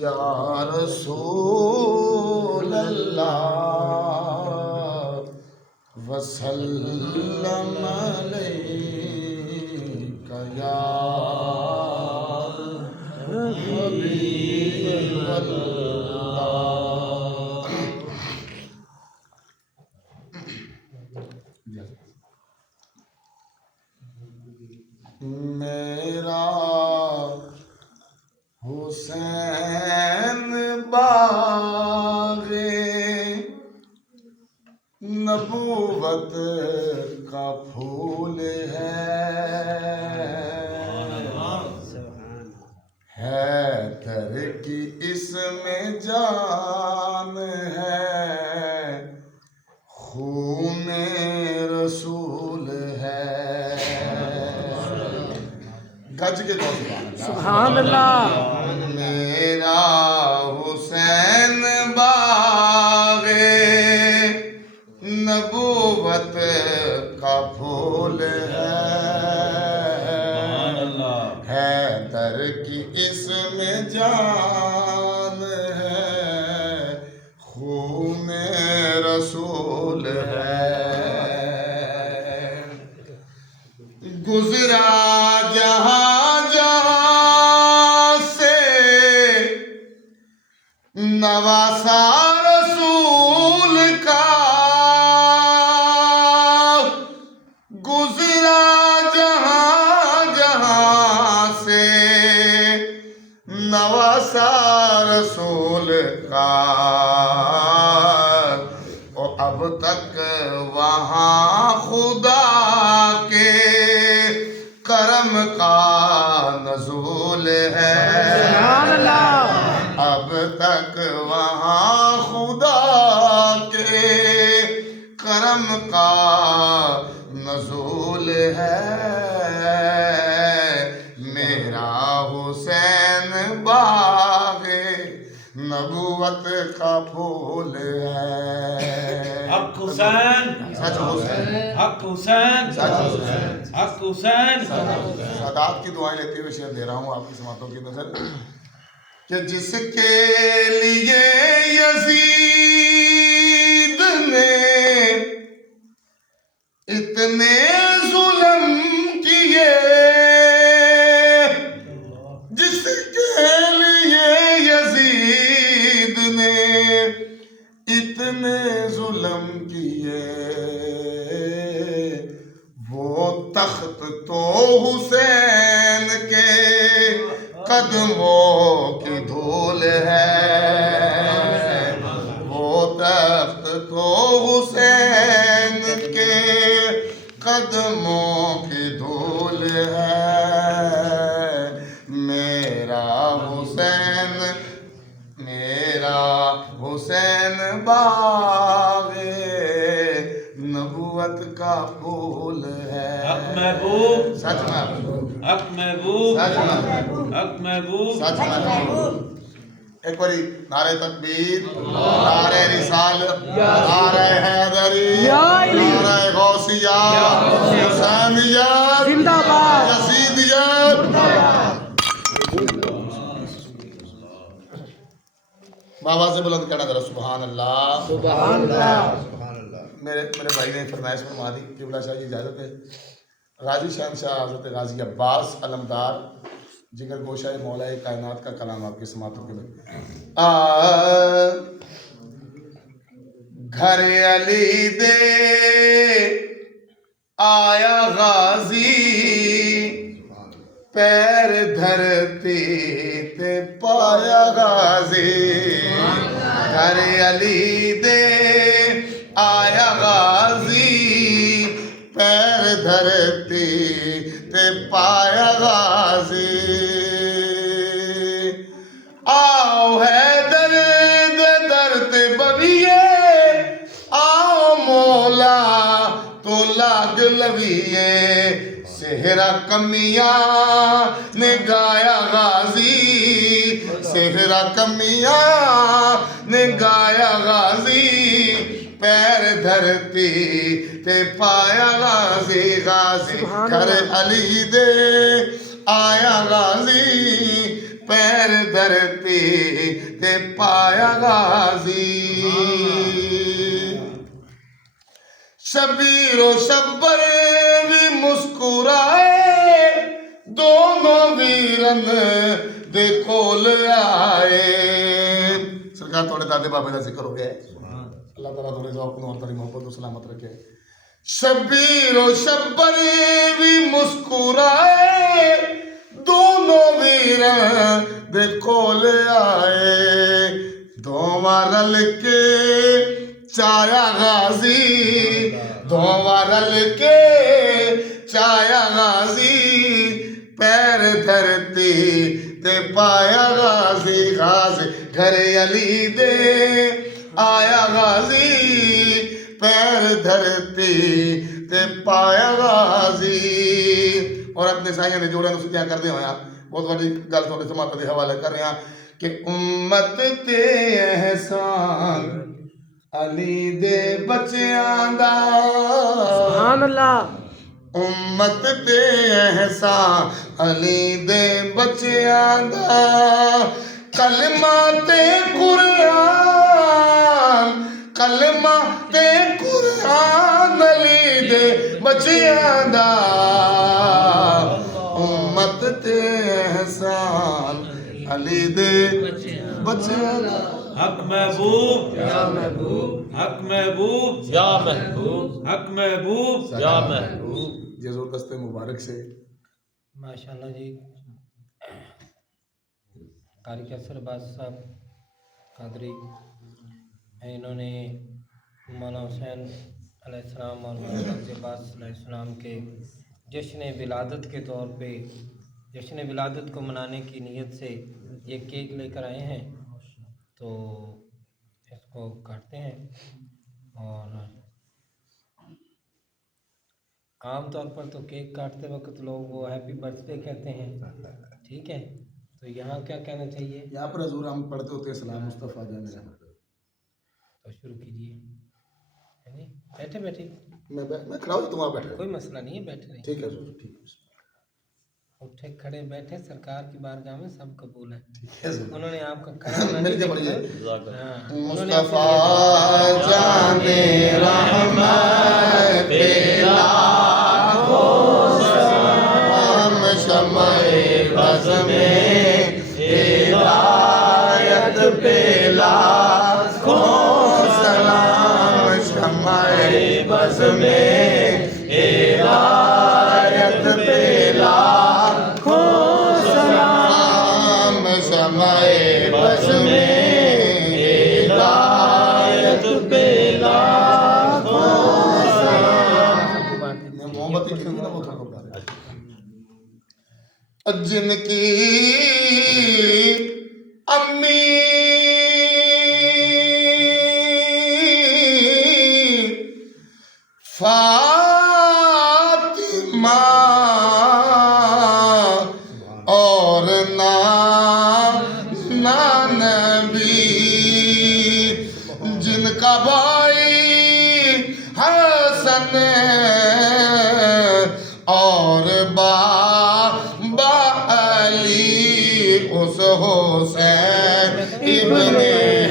یا رسول اللہ وسلم علیک یا حبیب اللہ. میرا حسین باغ نبوت کا پھول ہے در کی اس میں جان ہے خون رسول ہے. گج کے دو سبحان اللہ. میرا حسین باغ نبوت کا پھول ہے در کی اس میں جان ہے خون رسول ہے. گزرا جہاں جہاں سے نواسا رسول کا گزرا جہاں جہاں سے نواسا رسول کا اور اب تک وہاں خدا کے کرم کا نزول ہے. اب تک وہاں خدا کے کرم کا نزول ہے. میرا حسین باغ نبوت کا پھول ہے. حق حسین، سچ حسین، حق حسین، سچ حسین، حق حسین. سادات کی دعائیں لیتے ہوئے شعر دے رہا ہوں آپ کی سماعتوں کی نظر کہ جس کے لیے یزید نے اتنے ظلم کیے جس کے لیے یزید نے اتنے ظلم کیے وہ تخت تو حسین کے قدموں کی دھول ہے. وہ تخت تو حسین کے قدموں کی دھول ہے. میرا حسین باغ نبوت کا پھول ہے. حق محبوب، سچ محبوب، حق محبوب، سچ محبوب، حق محبوب. سچ محبوب. ایک باری نعرہ تکبیر، نعرہ رسالت، نعرہ حیدری، نعرہ غوثیہ، حسینیت، زندہ باد. یزیدیت. بابا سے بلند کرنا ذرا سبحان اللہ. سبحان اللہ. میرے بھائی نے فرمائش فرما دی قبلہ شاہ کی اجازت ہے. غازی شہنشاہ حضرت غازی عباس علمدار جگر گوشہ مولا کائنات کا کلام آپ کی سماعتوں کے لیے. گھر علی دے آیا غازی پیر دھرتی تے پایا غازی. گھر علی دے آیا غازی پیر دھرتی تے پایا غازی. آؤ ہے درد درد بویے آؤ مولا تو لاگ لویے. صحرا کمیاں نے گایا غازی صحرا کمیاں نے گایا غازی پیر دھرتی تے پایا غازی. غازی گھر علی دے آیا غازی پیر دھرتی تے پایا غازی شبیر و شبر بھی مسکرائے دونوں ویرن دے کول آئے سرکار تھوڑے دادے بابے کا ذکر ہو گیا ہے اللہ تعالیٰ تھوڑے ذوق اور تاری محبت و سلامت رکھے شبیر و شبر بھی مسکرائے دونوں ویرن دے کول آئے دونوں رل کے چایا غازی دونوں رل کے چایا غازی پیر دھرتی تے پایا غازی غازی گھر علی دے آیا غازی پیر دھرتی تے پایا غازی اور اپنے سائیاں نے جوڑے نو کیا کر دے ہویا بہت بڑی گل تھوڑے سماعت دے حوالے کر رہے ہیں کہ امت تے احسان علی دے بچیاں دا سبحان اللہ امت تے احسان علی دے بچیاں دا کلمہ تے قرآن کلمہ تے قرآن علی دے بچیاں دا امت تے احسان علی دے بچیاں دا حق محبوب یا محبوب حق محبوب یا محبوب حق محبوب یا محبوب یہ حضور دست مبارک سے ماشاءاللہ جی قاری کیسر عباس صاحب قادری انہوں نے مولانا حسین علیہ السلام اور مولانا غازی عباس علیہ السلام کے جشن ولادت کے طور پہ جشن ولادت کو منانے کی نیت سے یہ کیک لے کر آئے ہیں تو اس کو کاٹتے ہیں اور عام طور پر تو کیک کاٹتے وقت لوگ وہ ہیپی برتھ ڈے کہتے ہیں ٹھیک ہے تو یہاں کیا کہنا چاہیے یہاں پر حضور ہم پڑھتے ہوتے ہیں سلام مصطفیٰ جان رحمت تو شروع کیجیے بیٹھے بیٹھے میں کھڑا ہوں تم وہاں بیٹھے کوئی مسئلہ نہیں ہے بیٹھے رہیں ٹھیک ہے حضور ٹھیک ہے اٹھے کھڑے بیٹھے سرکار کی بارگاہ میں سب قبول ہے ٹھیک ہے حضور انہوں نے آپ کا کھڑا ہونا مل نہیں کے پڑھیے دیکھا ہاں انہوں نے آپ کو مصطفیٰ جان رحمت پہ لاکھوں سلام شمع بز میں ہدایت پہ لاکھوں سلام شمع بز میں ہدایت پہ لاکھوں سلام شمع بز میں ہدایت پہ لاکھوں سلام میں محبت کی نا وہ تھوڑا بتا دیں جن کی امی فاطمہ اور نبی جن کا بھائی حسن اور بابا علی اس حسین ابن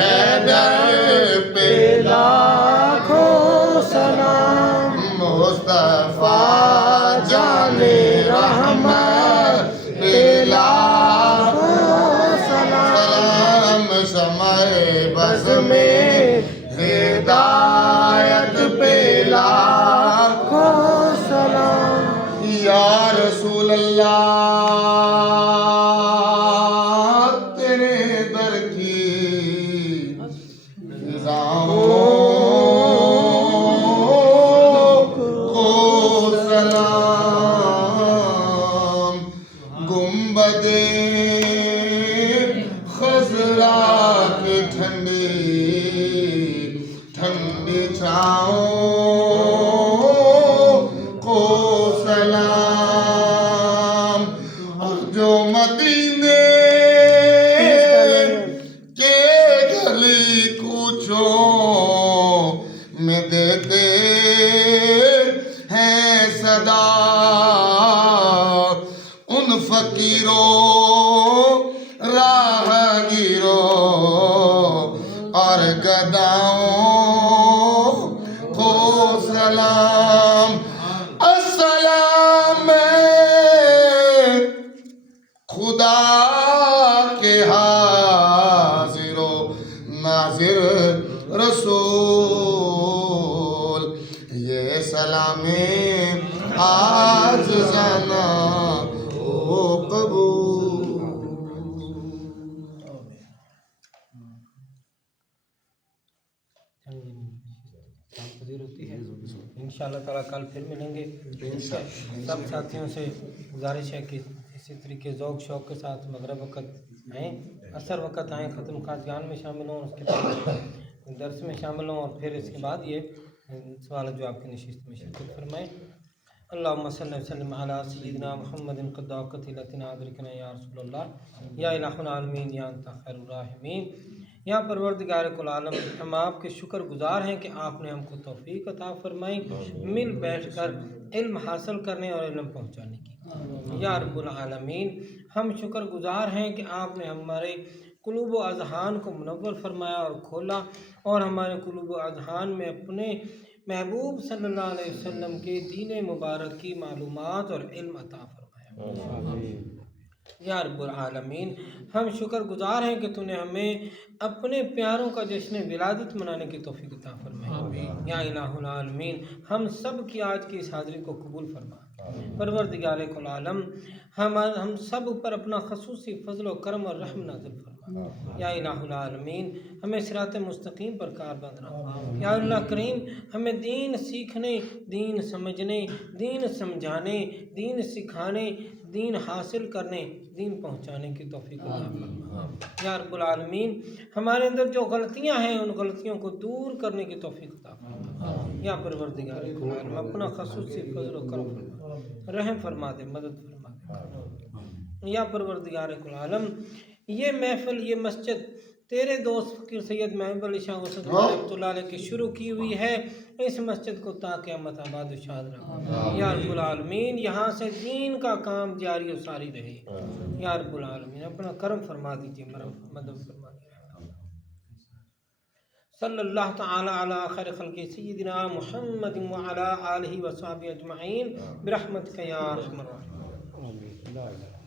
حیدر پہ لاکھوں سلام مصطفیٰ جان رحمت پہ لاکھوں سلام شمع بز میں ہدایت پہ لاکھوں سلام یا رسول اللہ تیرے در کی فضاؤں کو سلام گنبد خضرا کی ٹھنڈی ٹھنڈی چھاؤں کو سلام اور جو مدینے کے گلی کوچوں گداؤں کو سلام السلام خدا کے حاضر و ناظر رسول یہ سلام آج زنا ہو قبول. ہوتی ہے انشاءاللہ تعالیٰ کل پھر ملیں گے. سب ساتھیوں سے گزارش ہے کہ اسی طریقے ذوق شوق کے ساتھ مغرب وقت آئیں, اثر وقت آئیں, ختم خاصگان میں شامل ہوں, اس کے بعد درس میں شامل ہوں, اور پھر اس کے بعد یہ سوال جواب کی نشست میں شرکت فرمائیں. اللہم صلی وسلم علی سیدنا محمد قد قتلتنا ادرکنا یا رسول اللہ یا الہ العالمین یا انت خیر الراحمین. یا پروردگار کل عالم, ہم آپ کے شکر گزار ہیں کہ آپ نے ہم کو توفیق عطا فرمائی مل بیٹھ کر علم حاصل کرنے اور علم پہنچانے کی. یا رب العالمین, ہم شکر گزار ہیں کہ آپ نے ہمارے قلوب و اذہان کو منور فرمایا اور کھولا, اور ہمارے قلوب و اذہان میں اپنے محبوب صلی اللہ علیہ وسلم کے دین مبارک کی معلومات اور علم عطا فرمایا. یا رب العالمین, ہم شکر گزار ہیں کہ تو نے ہمیں اپنے پیاروں کا جشن ولادت منانے کی توفیق عطا فرمائی. یا الہ العالمین, ہم سب کی آج کی اس حاضری کو قبول فرما. پروردگار کل عالم, ہم سب پر اپنا خصوصی فضل و کرم اور رحم نازل فرما. یا الہ العالمین, ہمیں صراط مستقیم پر کار بندنا. یا اللہ کریم, ہمیں دین سیکھنے, دین سمجھنے, دین سمجھانے, دین سکھانے, دین حاصل کرنے, دین پہنچانے کی توفیق عطا فرما. یا رب العالمین, ہمارے اندر جو غلطیاں ہیں ان غلطیوں کو دور کرنے کی توفیق عطا فرما. یا پروردگار کل عالم, اپنا خصوصی فضل و کرم فرما, رحم فرما دے, مدد فرما دے. یا پروردگار کل عالم, یہ محفل, یہ مسجد تیرے دوست فقیر سید محبوب علی شاہ غوث رحمۃ اللہ علیہ کی شروع کی ہوئی ہے, اس مسجد کو تا قیامت آباد و شاد رکھ. یا رب العالمین, یہاں سے دین کا کام جاری و ساری رہے. یا رب العالمین, اپنا کرم فرما دیجیے, مدد فرما دیجیے. صلی اللہ تعالی علی خیر خلق سیدنا محمد وعلی آلہ وصحبہ اجمعین برحمتک یا ارحم الراحمین.